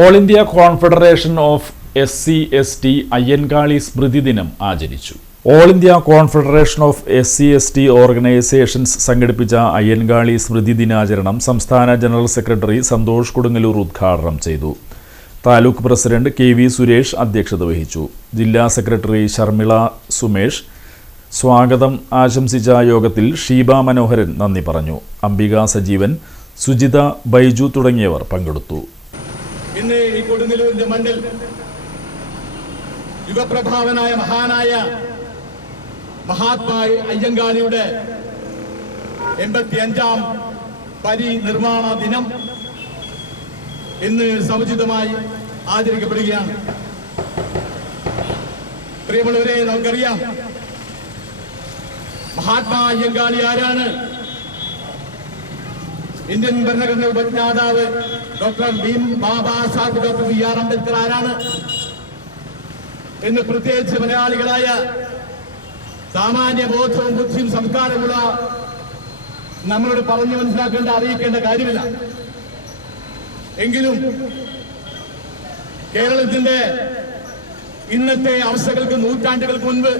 All India confederation of SC/ST Ayyankali സ്മൃതി ദിനം ആചരിച്ചു. All India confederation of SC/ST organisations സംഘടിപ്പിച്ച അയ്യൻകാളി സ്മൃതി ദിനാചരണം സംസ്ഥാന ജനറൽ സെക്രട്ടറി സന്തോഷ് കൊടുങ്ങല്ലൂർ ഉദ്ഘാടനം ചെയ്തു. താലൂക്ക് പ്രസിഡന്റ് KV സുരേഷ് അധ്യക്ഷത വഹിച്ചു. ജില്ലാ സെക്രട്ടറി ശർമിള സുമേഷ് സ്വാഗതം ആശംസിച്ച യോഗത്തിൽ ഷീബ മനോഹരൻ നന്ദി പറഞ്ഞു. അംബിക സജീവൻ, സുജിത ബൈജു തുടങ്ങിയവർ പങ്കെടുത്തു. ഇന്ന് ഈ കൊടുങ്ങല്ലൂരിന്റെ മണ്ണിൽ യുഗപ്രഭാവനായ മഹാനായ മഹാത്മാ അയ്യങ്കാളിയുടെ 85ാം പരിനിർവാണ ദിനം ഇന്ന് സമുചിതമായി ആചരിക്കപ്പെടുകയാണ്. പ്രിയമുള്ളവരെ, നമുക്കറിയാം മഹാത്മാ അയ്യങ്കാളി ആരാണ്. ഇന്ത്യൻ ഭരണഘടന ഉപജ്ഞാതാവ് doctor Baba Sahib doctor BR Ambedkar ആരാണ് എന്ന് പ്രത്യേകിച്ച് മലയാളികളായ സാമാന്യ ബോധവും ബുദ്ധിയും സംസ്കാരമുള്ള നമ്മളോട് പറഞ്ഞു മനസ്സിലാക്കേണ്ട, അറിയിക്കേണ്ട കാര്യമില്ല. എങ്കിലും കേരളത്തിന്റെ ഇന്നത്തെ അവസ്ഥകൾക്ക് നൂറ്റാണ്ടുകൾക്ക് മുൻപ്